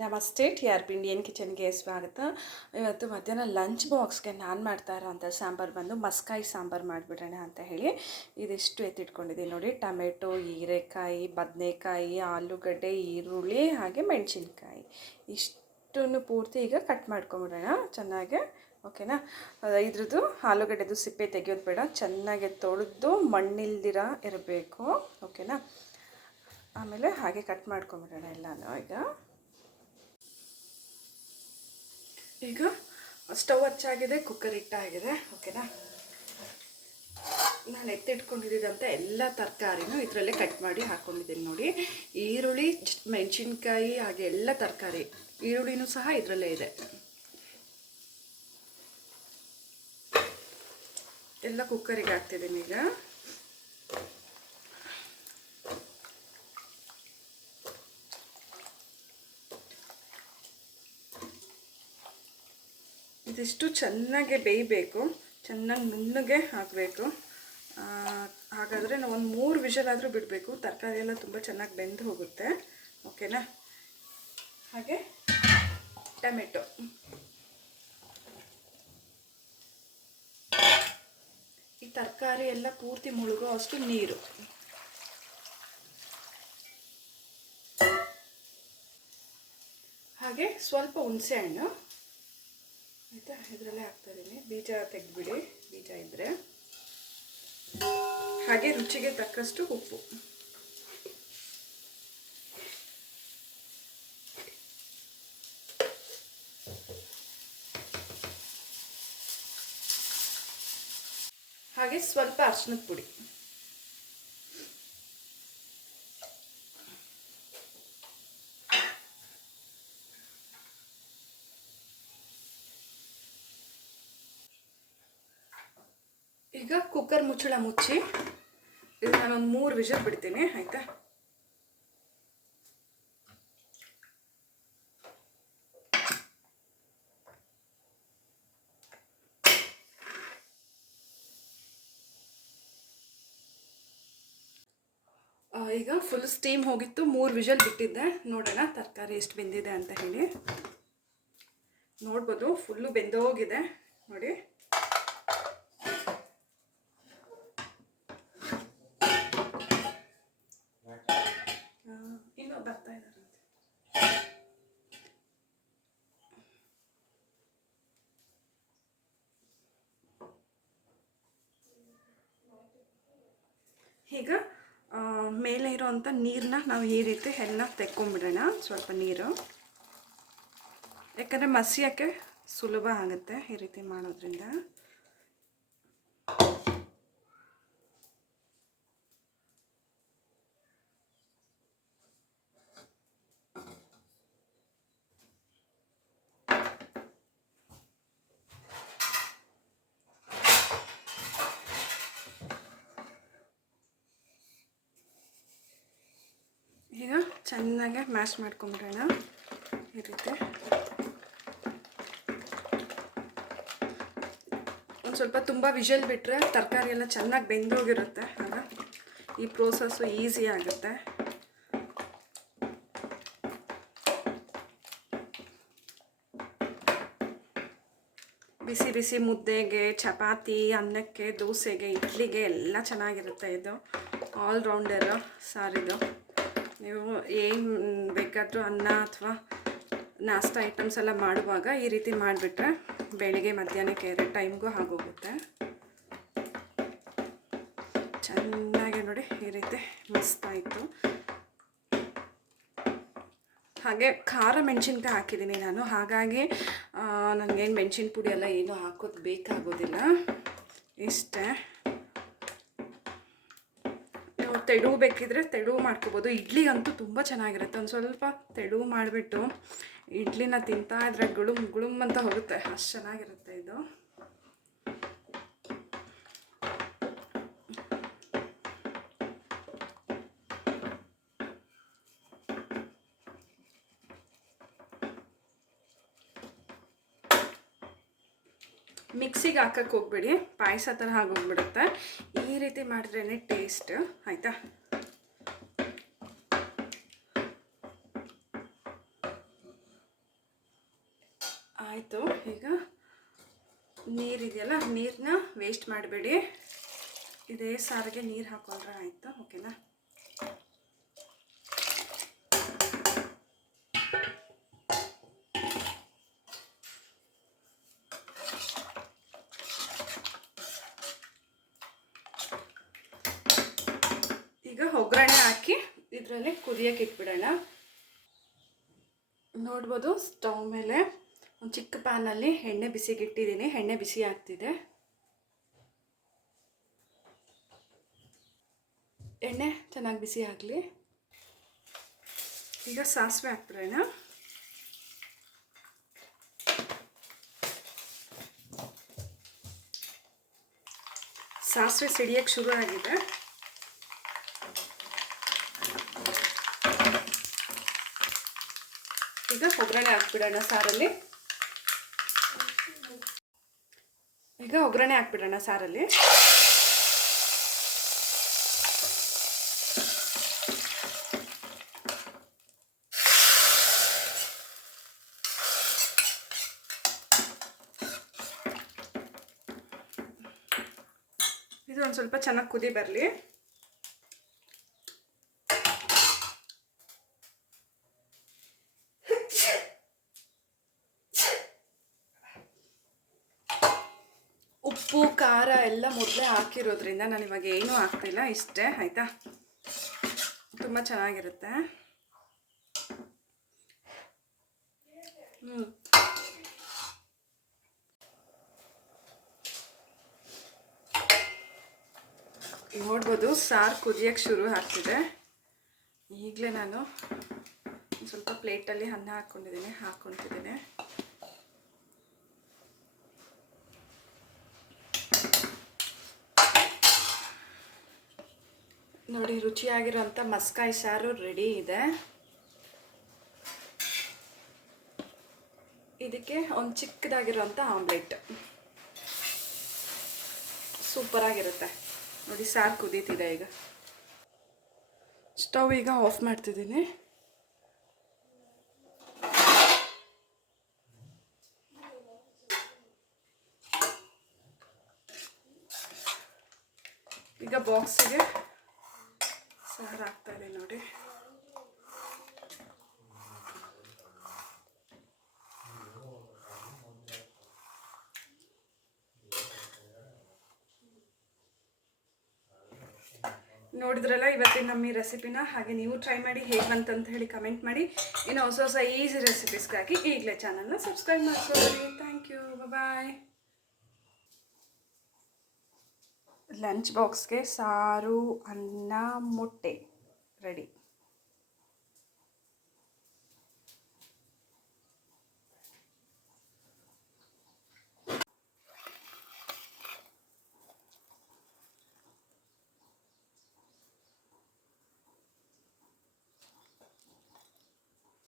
ನಮಸ್ತೆ, T R P Indian ಕಿಚನ್ಗೆ ಸ್ವಾಗತ. ಇವತ್ತು ಮಧ್ಯಾಹ್ನ ಲಂಚ್ ಬಾಕ್ಸ್ಗೆ ನಾನು ಮಾಡ್ತಾ ಇರೋಂಥ ಸಾಂಬಾರು ಬಂದು ಮಸ್ಕಾಯಿ ಸಾಂಬಾರು ಮಾಡಿಬಿಡೋಣ ಅಂತ ಹೇಳಿ ಇದಿಷ್ಟು ಎತ್ತಿಟ್ಕೊಂಡಿದ್ದೀನಿ ನೋಡಿ. ಟೊಮೆಟೊ, ಹೀರೆಕಾಯಿ, ಬದನೆಕಾಯಿ, ಆಲೂಗಡ್ಡೆ, ಈರುಳ್ಳಿ ಹಾಗೆ ಮೆಣಸಿನ್ಕಾಯಿ ಇಷ್ಟನ್ನು ಪೂರ್ತಿ ಈಗ ಕಟ್ ಮಾಡ್ಕೊಂಬಿಡೋಣ ಚೆನ್ನಾಗೆ. ಓಕೆನಾ? ಇದ್ರದ್ದು ಆಲೂಗಡ್ಡೆದು ಸಿಪ್ಪೆ ತೆಗೆಯೋದು ಬೇಡ, ಚೆನ್ನಾಗಿ ತೊಳೆದು ಮಣ್ಣಿಲ್ದಿರ ಇರಬೇಕು. ಓಕೆನಾ? ಆಮೇಲೆ ಹಾಗೆ ಕಟ್ ಮಾಡ್ಕೊಂಬಿಡೋಣ ಎಲ್ಲನೂ. ಈಗ ಸ್ಟವ್ ಹಚ್ಚಾಗಿದೆ, ಕುಕ್ಕರ್ ಇಟ್ಟಾಗಿದೆ. ಓಕೆನಾ? ನಾನು ಎತ್ತಿಟ್ಕೊಂಡಿದ್ದಂಥ ಎಲ್ಲ ತರಕಾರಿನೂ ಇದರಲ್ಲೇ ಕಟ್ ಮಾಡಿ ಹಾಕ್ಕೊಂಡಿದ್ದೀನಿ ನೋಡಿ. ಈರುಳ್ಳಿ, ಮೆಣಸಿನ್ಕಾಯಿ ಹಾಗೆ ಎಲ್ಲ ತರಕಾರಿ, ಈರುಳ್ಳಿನೂ ಸಹ ಇದರಲ್ಲೇ ಇದೆ. ಎಲ್ಲ ಕುಕ್ಕರಿಗೆ ಹಾಕ್ತಿದ್ದೀನಿ ಈಗ. ಇದಿಷ್ಟು ಚೆನ್ನಾಗಿ ಬೇಯಬೇಕು, ಚೆನ್ನಾಗಿ ನುಣ್ಣಗೆ ಹಾಕಬೇಕು. ಹಾಗಾದರೆ ನಾವು ಒಂದು 3 ವಿಷಲ್ ಆದರೂ ಬಿಡಬೇಕು. ತರಕಾರಿ ಎಲ್ಲ ತುಂಬ ಚೆನ್ನಾಗಿ ಬೆಂದು ಹೋಗುತ್ತೆ. ಓಕೆನಾ? ಹಾಗೆ ಟೊಮೆಟೊ, ಈ ತರಕಾರಿ ಎಲ್ಲ ಪೂರ್ತಿ ಮುಳುಗೋ ಅಷ್ಟು ನೀರು, ಹಾಗೆ ಸ್ವಲ್ಪ ಹುಣಸೆ ಹಣ್ಣು. ಆಯಿತಾ? ಇದರಲ್ಲೇ ಹಾಕ್ತಾಯಿದ್ದೀನಿ. ಬೀಜ ತೆಗೆದುಬಿಡಿ, ಬೀಜ ಇದ್ದರೆ. ಹಾಗೆ ರುಚಿಗೆ ತಕ್ಕಷ್ಟು ಉಪ್ಪು. ಹಾಗೆ ಸ್ವಲ್ಪ ಅರಿಶಿನದ ಪುಡಿ. ಈಗ ಕುಕ್ಕರ್ ಮುಚ್ಚಳ ಮುಚ್ಚಿ ಇದು ನಾನೊಂದು 3 ವಿಷಲ್ ಬಿಡ್ತೀನಿ. ಆಯಿತಾ? ಈಗ ಫುಲ್ ಸ್ಟೀಮ್ ಹೋಗಿತ್ತು, 3 ವಿಷಲ್ ಬಿಟ್ಟಿದ್ದೆ. ನೋಡೋಣ ತರಕಾರಿ ಎಷ್ಟು ಬೆಂದಿದೆ ಅಂತ ಹೇಳಿ. ನೋಡ್ಬೋದು, ಫುಲ್ಲು ಬೆಂದೋಗಿದೆ ನೋಡಿ. ಇನ್ನೂ ಬರ್ತಾ ಇದ್ದಾರಂತೆ. ಈಗ ಮೇಲೆ ಇರೋವಂಥ ನೀರನ್ನ ನಾವು ಈ ರೀತಿ ಎಲ್ಲ ತೆಕ್ಕೊಂಬಿಡೋಣ. ಸ್ವಲ್ಪ ನೀರು, ಯಾಕಂದರೆ ಮಸಿಯೋಕ್ಕೆ ಸುಲಭ ಆಗುತ್ತೆ ಈ ರೀತಿ ಮಾಡೋದ್ರಿಂದ. ಈಗ ಚೆನ್ನಾಗಿ ಮ್ಯಾಶ್ ಮಾಡ್ಕೊಂಬಿಡೋಣ ಈ ರೀತಿ. ಒಂದು ಸ್ವಲ್ಪ ತುಂಬ ವಿಷಲ್ ಬಿಟ್ಟರೆ ತರಕಾರಿ ಎಲ್ಲ ಚೆನ್ನಾಗಿ ಬೆಂದೋಗಿರುತ್ತೆ. ಆಗ ಈ ಪ್ರೋಸೆಸ್ಸು ಈಸಿ ಆಗುತ್ತೆ. ಬಿಸಿ ಬಿಸಿ ಮುದ್ದೆಗೆ, ಚಪಾತಿ, ಅನ್ನಕ್ಕೆ, ದೋಸೆಗೆ, ಇಡ್ಲಿಗೆ ಎಲ್ಲ ಚೆನ್ನಾಗಿರುತ್ತೆ. ಇದು ಆಲ್ರೌಂಡರ್ ಸಾರಿದು. ನೀವು ಏನು ಬೇಕಾದರೂ ಅನ್ನ ಅಥವಾ ನಾಷ್ಟ ಐಟಮ್ಸ್ ಎಲ್ಲ ಮಾಡುವಾಗ ಈ ರೀತಿ ಮಾಡಿಬಿಟ್ರೆ ಬೆಳಿಗ್ಗೆ ಮಧ್ಯಾಹ್ನಕ್ಕೆ 2 ಟೈಮ್ಗೂ ಆಗೋಗುತ್ತೆ. ಚೆನ್ನಾಗಿ ನೋಡಿ ಈ ರೀತಿ ಮಸ್ತಾಯಿತು. ಹಾಗೆ ಖಾರ ಮೆಣಸಿನ್ಕಾಯಿ ಹಾಕಿದ್ದೀನಿ ನಾನು, ಹಾಗಾಗಿ ನನಗೇನು ಮೆಣಸಿನ ಪುಡಿ ಎಲ್ಲ ಏನೂ ಹಾಕೋದು ಬೇಕಾಗೋದಿಲ್ಲ. ಇಷ್ಟೇ. ನೀವು ತೆಳು ಬೇಕಿದ್ರೆ ತೆಳು ಮಾಡ್ಕೋಬೋದು. ಇಡ್ಲಿಗಂತೂ ತುಂಬ ಚೆನ್ನಾಗಿರುತ್ತೆ. ಒಂದು ಸ್ವಲ್ಪ ತೆಳು ಮಾಡಿಬಿಟ್ಟು ಇಡ್ಲಿನ ತಿಂತಾ ಇದ್ರೆ ಗುಳುಮ್ ಗುಳುಮ್ ಅಂತ ಹೋಗುತ್ತೆ, ಅಷ್ಟು ಚೆನ್ನಾಗಿರುತ್ತೆ ಇದು. ಮಿಕ್ಸಿಗೆ ಹಾಕಕ್ಕೆ ಹೋಗ್ಬೇಡಿ, ಪಾಯಸ ಥರ ಆಗೋಗ್ಬಿಡುತ್ತೆ. ಈ ರೀತಿ ಮಾಡಿದ್ರೇ ಟೇಸ್ಟ್. ಆಯಿತಾ? ಆಯಿತು. ಈಗ ನೀರಿದೆಯಲ್ಲ, ನೀರನ್ನ ವೇಸ್ಟ್ ಮಾಡಬೇಡಿ. ಇದೇ ಸಾರಿಗೆ ನೀರು ಹಾಕೊಂಡ್ರೆ ಆಯಿತು. ಓಕೆನಾ? ಈಗ ಒಗ್ಗರಣೆ ಹಾಕಿ ಇದರಲ್ಲಿ ಕುದಿಯೋಕೆ ಇಟ್ಬಿಡೋಣ. ನೋಡ್ಬೋದು, ಸ್ಟವ್ ಮೇಲೆ ಒಂದು ಚಿಕ್ಕ ಪ್ಯಾನಲ್ಲಿ ಎಣ್ಣೆ ಬಿಸಿಗೆ ಇಟ್ಟಿದ್ದೀನಿ. ಎಣ್ಣೆ ಬಿಸಿ ಆಗ್ತಿದೆ. ಎಣ್ಣೆ ಚೆನ್ನಾಗಿ ಬಿಸಿ ಆಗಲಿ. ಈಗ ಸಾಸಿವೆ ಹಾಕ್ಬಿಡೋಣ. ಸಾಸಿವೆ ಸಿಡಿಯೋಕ್ಕೆ ಶುರು ಆಗಿದೆ. ಈಗ ಒಗ್ಗರಣೆ ಹಾಕ್ಬಿಡೋಣ ಸಾರಲ್ಲಿ. ಇದು ಒಂದು ಸ್ವಲ್ಪ ಚೆನ್ನಾಗಿ ಕುದಿ ಬರಲಿ. ಉಪ್ಪು ಖಾರ ಎಲ್ಲ ಮೊದಲೇ ಹಾಕಿರೋದ್ರಿಂದ ನಾನು ಇವಾಗ ಏನೂ ಹಾಕ್ತಿಲ್ಲ. ಇಷ್ಟೇ, ಆಯಿತಾ? ತುಂಬ ಚೆನ್ನಾಗಿರುತ್ತೆ. ನೋಡ್ಬೋದು, ಸಾರು ಕುದಿಯೋಕ್ಕೆ ಶುರು ಆಗ್ತಿದೆ. ಈಗಲೇ ನಾನು ಒಂದು ಸ್ವಲ್ಪ ಪ್ಲೇಟಲ್ಲಿ ಅನ್ನ ಹಾಕ್ಕೊತಿದ್ದೀನಿ. ನೋಡಿ, ರುಚಿಯಾಗಿರೋಂಥ ಮಸ್ಕಾಯಿ ಸಾರು ರೆಡಿ ಇದೆ. ಇದಕ್ಕೆ ಒಂದು ಚಿಕ್ಕದಾಗಿರೋಂಥ ಆಮ್ಲೆಟ್ ಸೂಪರಾಗಿರುತ್ತೆ. ನೋಡಿ, ಸಾರು ಕುದೀತಿದೆ. ಈಗ ಸ್ಟವ್ ಈಗ ಆಫ್ ಮಾಡ್ತಿದ್ದೀನಿ. ಈಗ ಬಾಕ್ಸಿಗೆ ಸಾರು ಹಾಕ್ತಾಯಿದೆ ನೋಡಿ. ನೋಡಿದ್ರಲ್ಲ ಇವತ್ತಿನ ನಮ್ಮ ಈ ರೆಸಿಪಿನ. ಹಾಗೆ ನೀವು ಟ್ರೈ ಮಾಡಿ, ಹೇಗೆ ಬಂತಂತ ಹೇಳಿ ಕಮೆಂಟ್ ಮಾಡಿ. ಇನ್ನು ಹೊಸ ಹೊಸ ಈಸಿ ರೆಸಿಪೀಸ್ಗಾಗಿ ಈಗಲೇ ಚಾನಲ್ನ ಸಬ್ಸ್ಕ್ರೈಬ್ ಮಾಡ್ಕೊಳ್ಳಿ. Thank you, bye. ಲಂಚ್ ಬಾಕ್ಸ್ಗೆ ಸಾರು, ಅನ್ನ, ಮೊಟ್ಟೆ ರೆಡಿ.